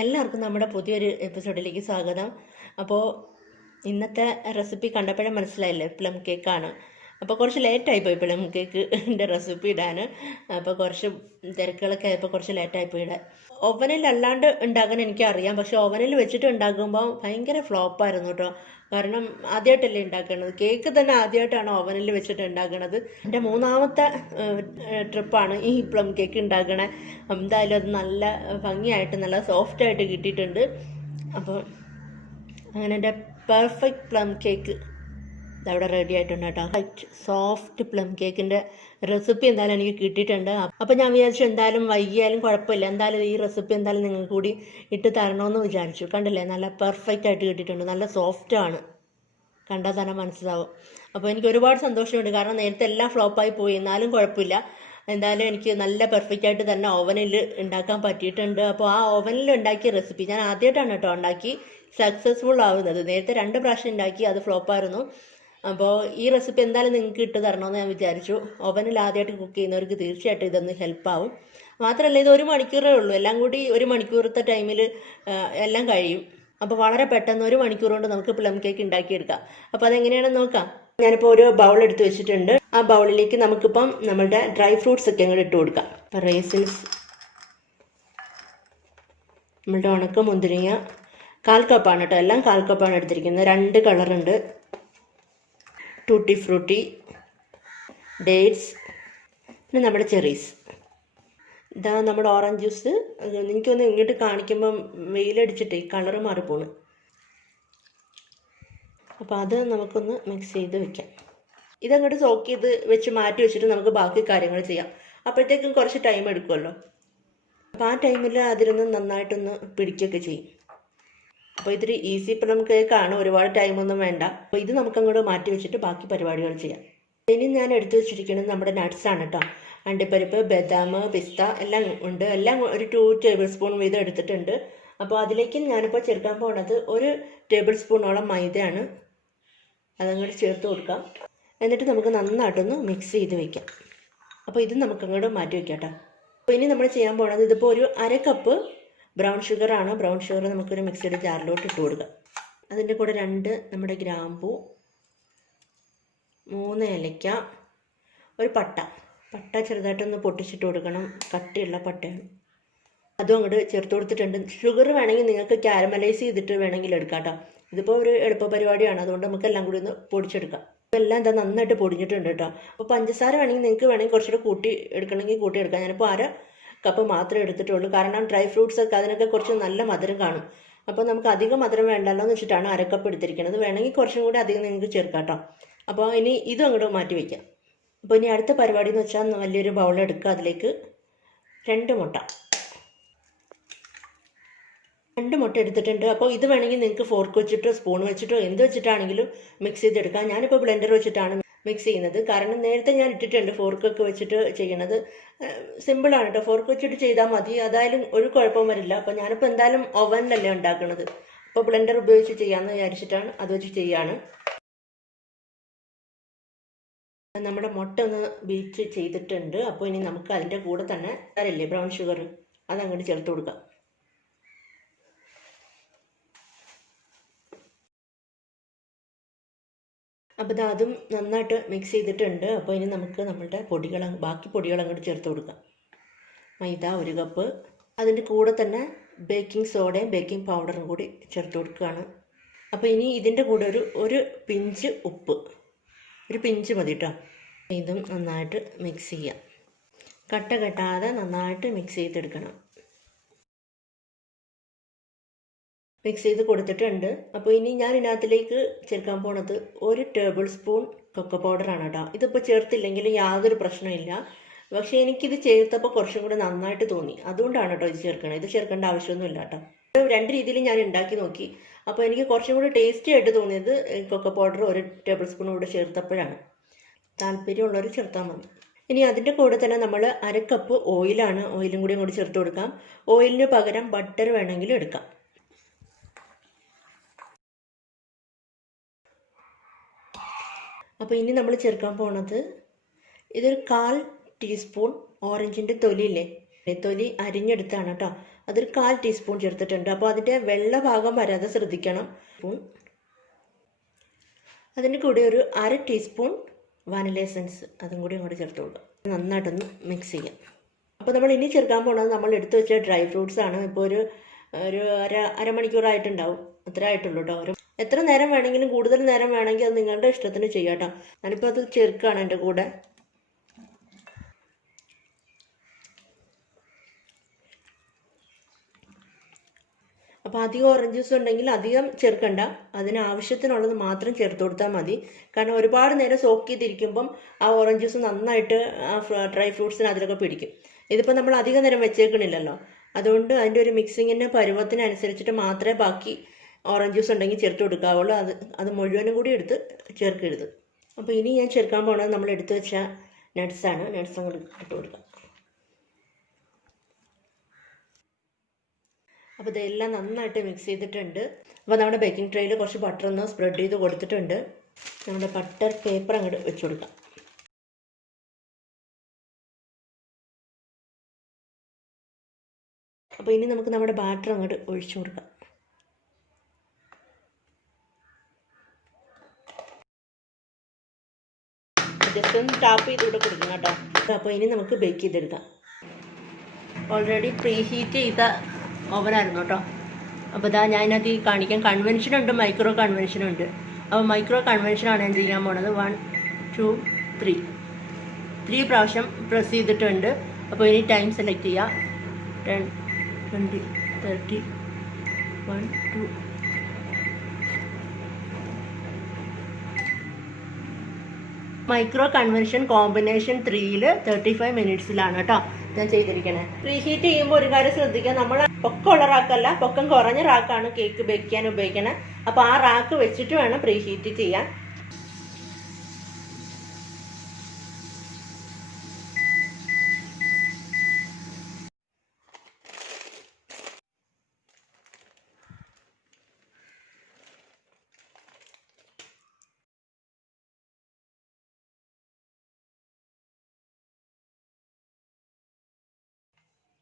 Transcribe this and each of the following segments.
എല്ലാവർക്കും നമ്മുടെ പുതിയൊരു എപ്പിസോഡിലേക്ക് സ്വാഗതം. അപ്പോൾ ഇന്നത്തെ റെസിപ്പി കണ്ടപ്പോഴേ മനസ്സിലായില്ലേ, പ്ലം കേക്കാണ്. അപ്പോൾ കുറച്ച് ലേറ്റായിപ്പോയി പ്ലം കേക്കിൻ്റെ റെസിപ്പി ഇടാൻ. അപ്പോൾ കുറച്ച് തിരക്കുകളൊക്കെ ആയപ്പോൾ കുറച്ച് ലേറ്റായിപ്പോയി ഇടാൻ. ഓവനിൽ അല്ലാണ്ട് ഉണ്ടാക്കാൻ എനിക്കറിയാം, പക്ഷെ ഓവനിൽ വെച്ചിട്ട് ഉണ്ടാക്കുമ്പോൾ ഭയങ്കര ഫ്ലോപ്പായിരുന്നു കേട്ടോ. കാരണം ആദ്യമായിട്ടല്ലേ ഉണ്ടാക്കുന്നത്, കേക്ക് തന്നെ ആദ്യമായിട്ടാണ് ഓവനിൽ വെച്ചിട്ട് ഉണ്ടാക്കുന്നത്. എൻ്റെ മൂന്നാമത്തെ ട്രിപ്പാണ് ഈ പ്ലം കേക്ക് ഉണ്ടാക്കണേ. എന്തായാലും അത് നല്ല ഭംഗിയായിട്ട് നല്ല സോഫ്റ്റായിട്ട് കിട്ടിയിട്ടുണ്ട്. അപ്പോൾ അങ്ങനെ എൻ്റെ പെർഫെക്റ്റ് പ്ലം കേക്ക് ഇതവിടെ റെഡി ആയിട്ടുണ്ട് കേട്ടോ. സോഫ്റ്റ് പ്ലം കേക്കിൻ്റെ റെസിപ്പി എന്തായാലും എനിക്ക് കിട്ടിയിട്ടുണ്ട്. അപ്പോൾ ഞാൻ വിചാരിച്ചു എന്തായാലും വൈകിയാലും കുഴപ്പമില്ല, എന്തായാലും ഈ റെസിപ്പി എന്തായാലും നിങ്ങൾക്ക് കൂടി ഇട്ട് തരണമെന്ന് വിചാരിച്ചു. കണ്ടില്ലേ, നല്ല പെർഫെക്റ്റ് ആയിട്ട് കിട്ടിയിട്ടുണ്ട്, നല്ല സോഫ്റ്റാണ്, കണ്ടാൽ തന്നെ മനസ്സിലാവും. അപ്പോൾ എനിക്ക് ഒരുപാട് സന്തോഷമുണ്ട്, കാരണം നേരത്തെ എല്ലാം ഫ്ലോപ്പായി പോയി, എന്നാലും കുഴപ്പമില്ല. എന്തായാലും എനിക്ക് നല്ല പെർഫെക്റ്റ് ആയിട്ട് തന്നെ ഓവനിൽ ഉണ്ടാക്കാൻ പറ്റിയിട്ടുണ്ട്. അപ്പോൾ ആ ഓവനിൽ ഉണ്ടാക്കിയ റെസിപ്പി ഞാൻ ആദ്യമായിട്ടാണ് കേട്ടോ ഉണ്ടാക്കി സക്സസ്ഫുൾ ആവുന്നത്. നേരത്തെ 2 പ്രാവശ്യം ഉണ്ടാക്കി, അത് ഫ്ലോപ്പായിരുന്നു. അപ്പോൾ ഈ റെസിപ്പി എന്തായാലും നിങ്ങൾക്ക് ഇട്ട് തരണമെന്ന് ഞാൻ വിചാരിച്ചു. ഓവനിൽ ആദ്യമായിട്ട് കുക്ക് ചെയ്യുന്നവർക്ക് തീർച്ചയായിട്ടും ഇതൊന്ന് ഹെൽപ്പാവും. മാത്രമല്ല ഇത് 1 മണിക്കൂറേ ഉള്ളൂ, എല്ലാം കൂടി 1 മണിക്കൂറത്തെ ടൈമിൽ എല്ലാം കഴിയും. അപ്പോൾ വളരെ പെട്ടെന്ന് 1 മണിക്കൂർ കൊണ്ട് നമുക്ക് പ്ലം കേക്ക് ഉണ്ടാക്കിയെടുക്കാം. അപ്പോൾ അതെങ്ങനെയാണെന്ന് നോക്കാം. ഞാനിപ്പോൾ ഒരു ബൗൾ എടുത്ത് വെച്ചിട്ടുണ്ട്. ആ ബൗളിലേക്ക് നമുക്കിപ്പം നമ്മുടെ ഡ്രൈ ഫ്രൂട്ട്സ് ഒക്കെ അങ്ങോട്ട് ഇട്ട് കൊടുക്കാം. ഇപ്പോൾ റേസിൻസ്, നമ്മളുടെ ഉണക്ക മുന്തിരിങ്ങ 1/4 കപ്പാണ് കേട്ടോ, എല്ലാം 1/4 കപ്പാണ് എടുത്തിരിക്കുന്നത്. 2 കളറുണ്ട്, ടൂട്ടി ഫ്രൂട്ടി, ഡേറ്റ്സ്, പിന്നെ നമ്മുടെ ചെറീസ്. ഇതാ നമ്മുടെ ഓറഞ്ച് ജ്യൂസ്. എനിക്കൊന്ന് ഇങ്ങോട്ട് കാണിക്കുമ്പം വെയിലടിച്ചിട്ട് കളറ് മാറിപ്പോണ്. അപ്പോൾ അത് നമുക്കൊന്ന് മിക്സ് ചെയ്ത് വെക്കാം. ഇതങ്ങോട്ട് സോക്ക് ചെയ്ത് വെച്ച് മാറ്റി വെച്ചിട്ട് നമുക്ക് ബാക്കി കാര്യങ്ങൾ ചെയ്യാം. അപ്പോഴത്തേക്കും കുറച്ച് ടൈം എടുക്കുമല്ലോ. അപ്പോൾ ആ ടൈമിൽ അതിലൊന്ന് നന്നായിട്ടൊന്ന് പിടിക്കുകയൊക്കെ ചെയ്യും. അപ്പോൾ ഇതൊരു ഈസി പ്ലം കേക്കാണ്, ഒരുപാട് ടൈമൊന്നും വേണ്ട. അപ്പോൾ ഇത് നമുക്കങ്ങോട്ട് മാറ്റി വെച്ചിട്ട് ബാക്കി പരിപാടികൾ ചെയ്യാം. ഇനി ഞാൻ എടുത്തു വെച്ചിരിക്കുന്നത് നമ്മുടെ നട്ട്സാണ് കേട്ടോ. അണ്ടിപ്പരിപ്പ്, ബദാം, പിസ്ത എല്ലാം ഉണ്ട്. എല്ലാം ഒരു 2 ടേബിൾ സ്പൂൺ വീതം എടുത്തിട്ടുണ്ട്. അപ്പോൾ അതിലേക്ക് ഞാനിപ്പോൾ ചേർക്കാൻ പോകുന്നത് 1 ടേബിൾ സ്പൂണോളം മൈദയാണ്. അതങ്ങോട്ട് ചേർത്ത് കൊടുക്കാം. എന്നിട്ട് നമുക്ക് നന്നായിട്ടൊന്ന് മിക്സ് ചെയ്ത് വയ്ക്കാം. അപ്പോൾ ഇത് നമുക്കങ്ങോട്ട് മാറ്റി വയ്ക്കാം കേട്ടോ. അപ്പോൾ ഇനി നമ്മൾ ചെയ്യാൻ പോകുന്നത്, ഇതിപ്പോൾ ഒരു 1/2 കപ്പ് ബ്രൗൺ ഷുഗറാണ്. ബ്രൗൺ ഷുഗർ നമുക്കൊരു മിക്സിയുടെ ജാറിലോട്ട് ഇട്ട് കൊടുക്കാം. അതിൻ്റെ കൂടെ 2 നമ്മുടെ ഗ്രാമ്പൂ, 3 ഏലയ്ക്ക, ഒരു പട്ട ചെറുതായിട്ടൊന്ന് പൊട്ടിച്ചിട്ട് കൊടുക്കണം, കട്ടിയുള്ള പട്ടയാണ്. അതും അങ്ങോട്ട് ചേർത്ത് കൊടുത്തിട്ടുണ്ട്. ഷുഗർ വേണമെങ്കിൽ നിങ്ങൾക്ക് കാരമലൈസ് ചെയ്തിട്ട് വേണമെങ്കിൽ എടുക്കാം കേട്ടോ. ഇതിപ്പോൾ ഒരു എളുപ്പ പരിപാടിയാണ്, അതുകൊണ്ട് നമുക്ക് എല്ലാം കൂടി ഒന്ന് പൊടിച്ചെടുക്കാം. അപ്പോൾ എല്ലാം എന്താ നന്നായിട്ട് പൊടിഞ്ഞിട്ടുണ്ട് കേട്ടോ. അപ്പോൾ പഞ്ചസാര നിങ്ങൾക്ക് വേണമെങ്കിൽ കുറച്ചുകൂടെ കൂട്ടി എടുക്കണമെങ്കിൽ കൂട്ടി എടുക്കാം. ഞാനിപ്പോൾ 1/2 കപ്പ് മാത്രമേ എടുത്തിട്ടുള്ളൂ, കാരണം ഡ്രൈ ഫ്രൂട്ട്സ് ഒക്കെ അതിനൊക്കെ കുറച്ച് നല്ല മധുരം കാണും. അപ്പോൾ നമുക്ക് അധികം മധുരം വേണ്ടല്ലോ എന്ന് വെച്ചിട്ടാണ് 1/2 കപ്പ് എടുത്തിരിക്കുന്നത്. വേണമെങ്കിൽ കുറച്ചും കൂടി അധികം നിങ്ങൾക്ക് ചേർക്കാം കേട്ടോ. അപ്പോൾ ഇനി ഇതും അങ്ങോട്ട് മാറ്റി വയ്ക്കാം. അപ്പോൾ ഇനി അടുത്ത പരിപാടി എന്ന് വെച്ചാൽ വലിയൊരു ബൗൾ എടുക്കുക. അതിലേക്ക് 2 മുട്ട എടുത്തിട്ടുണ്ട്. അപ്പോൾ ഇത് വേണമെങ്കിൽ നിങ്ങൾക്ക് ഫോർക്ക് വെച്ചിട്ടോ സ്പൂൺ വെച്ചിട്ടോ എന്ത് വെച്ചിട്ടാണെങ്കിലും മിക്സ് ചെയ്തെടുക്കാം. ഞാനിപ്പോൾ ബ്ലെൻഡർ വെച്ചിട്ടാണ് മിക്സ് ചെയ്യുന്നത്, കാരണം നേരത്തെ ഞാൻ ഇട്ടിട്ടുണ്ട് ഫോർക്കൊക്കെ വെച്ചിട്ട് ചെയ്യണത്. സിമ്പിളാണ് കേട്ടോ, ഫോർക്ക് വെച്ചിട്ട് ചെയ്താൽ മതി, അതായാലും ഒരു കുഴപ്പവും വരില്ല. അപ്പോൾ ഞാനിപ്പോൾ എന്തായാലും ഓവനിലല്ലേ ഉണ്ടാക്കുന്നത്, അപ്പോൾ ബ്ലെൻഡർ ഉപയോഗിച്ച് ചെയ്യാമെന്ന് വിചാരിച്ചിട്ടാണ് അത് വെച്ച് ചെയ്യാണ്. നമ്മുടെ മുട്ട ഒന്ന് ബീറ്റ് ചെയ്തിട്ടുണ്ട്. അപ്പോൾ ഇനി നമുക്ക് അതിൻ്റെ കൂടെ തന്നെ അറിയില്ലേ ബ്രൗൺ ഷുഗർ, അതങ്ങോട്ട് ചേർത്ത് കൊടുക്കാം. അപ്പോൾ ഇത് അതും നന്നായിട്ട് മിക്സ് ചെയ്തിട്ടുണ്ട്. അപ്പോൾ ഇനി നമുക്ക് നമ്മളുടെ ബാക്കി പൊടികൾ അങ്ങോട്ട് ചേർത്ത് കൊടുക്കാം. മൈദ 1 കപ്പ്, അതിൻ്റെ കൂടെ തന്നെ ബേക്കിംഗ് സോഡയും ബേക്കിംഗ് പൗഡറും കൂടി ചേർത്ത് കൊടുക്കുകയാണ്. അപ്പോൾ ഇനി ഇതിൻ്റെ കൂടെ ഒരു പിഞ്ച് ഉപ്പ്, ഒരു പിഞ്ച് മതി കേട്ടോ. ഇതും നന്നായിട്ട് മിക്സ് ചെയ്യാം, കട്ട കെട്ടാതെ നന്നായിട്ട് മിക്സ് ചെയ്തെടുക്കണം. മിക്സ് ചെയ്ത് കൊടുത്തിട്ടുണ്ട്. അപ്പോൾ ഇനി ഞാൻ ഇതിനകത്തിലേക്ക് ചേർക്കാൻ പോണത് 1 ടേബിൾ സ്പൂൺ കൊക്കോ പൗഡറാണ് കേട്ടോ. ഇതിപ്പോൾ ചേർത്തില്ലെങ്കിൽ യാതൊരു പ്രശ്നമില്ല, പക്ഷേ എനിക്കിത് ചേർത്തപ്പോൾ കുറച്ചും കൂടി നന്നായിട്ട് തോന്നി, അതുകൊണ്ടാണ് കേട്ടോ ഇത് ചേർക്കണം. ഇത് ചേർക്കേണ്ട ആവശ്യമൊന്നുമില്ല കേട്ടോ. 2 രീതിയിൽ ഞാൻ ഉണ്ടാക്കി നോക്കി. അപ്പോൾ എനിക്ക് കുറച്ചും കൂടി ടേസ്റ്റി ആയിട്ട് തോന്നിയത് കൊക്കോ പൗഡർ 1 ടേബിൾ സ്പൂൺ കൂടെ ചേർത്തപ്പോഴാണ്. താല്പര്യമുള്ളവർ ചേർത്താൽ മതി. ഇനി അതിൻ്റെ കൂടെ തന്നെ നമ്മൾ 1/2 കപ്പ് ഓയിലാണ്, ഓയിലും കൂടി അങ്ങോട്ട് ചേർത്ത് കൊടുക്കാം. ഓയിലിന് പകരം ബട്ടർ വേണമെങ്കിലും എടുക്കാം. അപ്പോൾ ഇനി നമ്മൾ ചേർക്കാൻ പോണത്, ഇതൊരു 1/4 ടീസ്പൂൺ ഓറഞ്ചിൻ്റെ തൊലിയില്ലേ, തൊലി അരിഞ്ഞെടുത്താണ് കേട്ടോ. അതൊരു 1/4 ടീസ്പൂൺ ചേർത്തിട്ടുണ്ട്. അപ്പോൾ അതിൻ്റെ വെള്ള ഭാഗം വരാതെ ശ്രദ്ധിക്കണം. അതിൻ്റെ കൂടെ ഒരു 1/2 ടീസ്പൂൺ വാനില എസൻസ് അതും കൂടി അങ്ങോട്ട് ചേർത്ത് കൊടുക്കുക. നന്നായിട്ടൊന്ന് മിക്സ് ചെയ്യാം. അപ്പോൾ നമ്മൾ ഇനി ചേർക്കാൻ പോകുന്നത് നമ്മൾ എടുത്തു വെച്ച ഡ്രൈ ഫ്രൂട്ട്സ് ആണ്. ഇപ്പോൾ ഒരു അരമണിക്കൂറായിട്ടുണ്ടാവും. അത്ര ആയിട്ടുള്ളൂ കേട്ടോ. എത്ര നേരം വേണമെങ്കിലും, കൂടുതൽ നേരം വേണമെങ്കിൽ അത് നിങ്ങളുടെ ഇഷ്ടത്തിന് ചെയ്യാം കേട്ടോ. ഞാനിപ്പോൾ അത് ചേർക്കുകയാണ് എൻ്റെ കൂടെ. അപ്പോൾ അധികം ഓറഞ്ച് ജ്യൂസ് ഉണ്ടെങ്കിൽ അധികം ചേർക്കണ്ട, അതിനാവശ്യത്തിനുള്ളത് മാത്രം ചേർത്ത് കൊടുത്താൽ മതി. കാരണം ഒരുപാട് നേരം സോക്ക് ചെയ്തിരിക്കുമ്പം ആ ഓറഞ്ച് ജ്യൂസ് നന്നായിട്ട് ആ ഡ്രൈ ഫ്രൂട്ട്സിന് അതിലൊക്കെ പിടിക്കും. ഇതിപ്പോൾ നമ്മൾ അധികം നേരം വെച്ചേക്കണില്ലല്ലോ, അതുകൊണ്ട് അതിൻ്റെ ഒരു മിക്സിങ്ങിൻ്റെ പരുവത്തിനനുസരിച്ചിട്ട് മാത്രമേ ബാക്കി ഓറഞ്ച് ജ്യൂസ് ഉണ്ടെങ്കിൽ ചേർത്ത് കൊടുക്കാവുള്ളൂ. അത് മുഴുവനും കൂടി എടുത്ത് ചേർക്കരുത്. അപ്പോൾ ഇനി ഞാൻ ചേർക്കാൻ പോകുന്നത് നമ്മൾ എടുത്തു വെച്ച നട്ട്സാണ്. നട്ട്സും കൂടി ഇട്ട് കൊടുക്കാം. അപ്പോൾ ഇതെല്ലാം നന്നായിട്ട് മിക്സ് ചെയ്തിട്ടുണ്ട്. അപ്പോൾ നമ്മുടെ ബേക്കിംഗ് ട്രേയിൽ കുറച്ച് ബട്ടർ ഒന്ന് സ്പ്രെഡ് ചെയ്ത് കൊടുത്തിട്ടുണ്ട്. നമ്മുടെ ബട്ടർ പേപ്പർ അങ്ങോട്ട് വെച്ച് കൊടുക്കാം. അപ്പോൾ ഇനി നമുക്ക് നമ്മുടെ ബാറ്റർ അങ്ങോട്ട് ഒഴിച്ചു കൊടുക്കാം. ജസ്റ്റ് ഒന്ന് ടാപ്പ് ചെയ്ത് ഇവിടെ കൊടുക്കണം കേട്ടോ. അപ്പോൾ ഇനി നമുക്ക് ബേക്ക് ചെയ്തെടുക്കാം. ഓൾറെഡി പ്രീ ഹീറ്റ് ചെയ്ത ഓവനായിരുന്നു കേട്ടോ. അപ്പോൾ ഇതാ ഞാൻ ഇതിനകത്ത് ഈ കാണിക്കാൻ കൺവെൻഷനുണ്ട്, മൈക്രോ കൺവെൻഷനുണ്ട്. അപ്പോൾ മൈക്രോ കൺവെൻഷനാണ് ഞാൻ ചെയ്യാൻ പോണത്. 1 2 3 പ്രാവശ്യം പ്രസ് ചെയ്തിട്ടുണ്ട്. അപ്പോൾ ഇനി ടൈം സെലക്ട് ചെയ്യുക. 10 20 30 1 2 മൈക്രോ കൺവെൻഷൻ കോമ്പിനേഷൻ 3ൽ 35 മിനിറ്റ്സിലാണ് കേട്ടോ ഞാൻ ചെയ്തിരിക്കണേ. റീഹീറ്റ് ചെയ്യുമ്പോൾ ഒരു കാര്യം ശ്രദ്ധിക്കുക, നമ്മൾ പൊക്കമുള്ള റാക്കല്ല, പൊക്കം കുറഞ്ഞ റാക്കാണ് കേക്ക് ബേക്ക് ചെയ്യാൻ ഉപയോഗിക്കണേ. അപ്പോൾ ആ റാക്ക് വെച്ചിട്ട് വേണം പ്രീഹീറ്റ് ചെയ്യാൻ.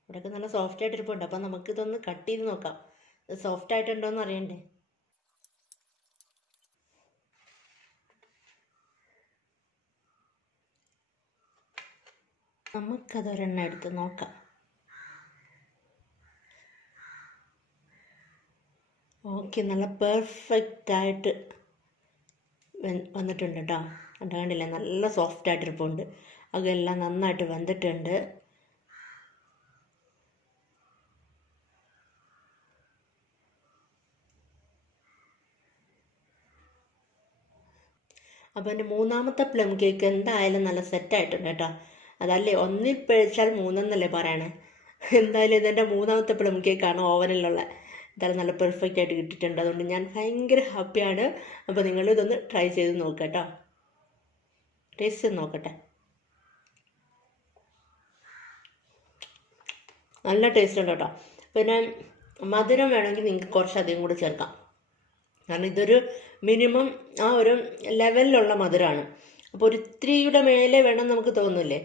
ഇവിടെയൊക്കെ നല്ല സോഫ്റ്റ് ആയിട്ടിരിപ്പുണ്ട്. അപ്പം നമുക്കിതൊന്ന് കട്ട് ചെയ്ത് നോക്കാം. ഇത് സോഫ്റ്റ് ആയിട്ടുണ്ടോയെന്ന് അറിയണ്ടേ. നമുക്കതൊരെണ്ണം എടുത്ത് നോക്കാം. ഓക്കെ, നല്ല പെർഫെക്റ്റായിട്ട് വന്നിട്ടുണ്ട് കേട്ടോ. കണ്ടില്ലേ, നല്ല സോഫ്റ്റ് ആയിട്ടിരിപ്പുണ്ട്. അതെല്ലാം നന്നായിട്ട് വെന്തിട്ടുണ്ട്. അപ്പോൾ എൻ്റെ മൂന്നാമത്തെ പ്ലം കേക്ക് എന്തായാലും നല്ല സെറ്റായിട്ടുണ്ട് കേട്ടോ. അതല്ലേ, ഒന്നിൽ പിഴച്ചാൽ മൂന്നെന്നല്ലേ പറയണേ. എന്തായാലും ഇതെൻ്റെ മൂന്നാമത്തെ പ്ലം കേക്കാണ് ഓവനിലുള്ള. എന്തായാലും നല്ല പെർഫെക്റ്റ് ആയിട്ട് കിട്ടിയിട്ടുണ്ട്. അതുകൊണ്ട് ഞാൻ ഭയങ്കര ഹാപ്പിയാണ്. അപ്പോൾ നിങ്ങളിതൊന്ന് ട്രൈ ചെയ്ത് നോക്കാം കേട്ടോ. ടേസ്റ്റ് ചെയ്ത് നോക്കട്ടെ. നല്ല ടേസ്റ്റ് ഉണ്ട് കേട്ടോ. പിന്നെ മധുരം വേണമെങ്കിൽ നിങ്ങൾക്ക് കുറച്ചധികം കൂടി ചേർക്കാം. കാരണം ഇതൊരു മിനിമം ആ ഒരു ലെവലിലുള്ള മധുരമാണ്. അപ്പോൾ ഒരു ഇത്തിരിയുടെ മേലെ വേണം നമുക്ക് തോന്നില്ലേ,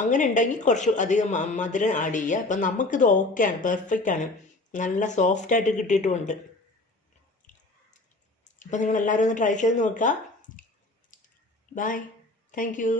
അങ്ങനെ ഉണ്ടെങ്കിൽ കുറച്ച് അധികം മധുരം ആഡ് ചെയ്യുക. അപ്പം നമുക്കിത് ഓക്കെയാണ്, പെർഫെക്റ്റ് ആണ്, നല്ല സോഫ്റ്റായിട്ട് കിട്ടിയിട്ടുമുണ്ട്. അപ്പോൾ നിങ്ങളെല്ലാവരും ഒന്ന് ട്രൈ ചെയ്ത് നോക്കുക. Bye, thank U.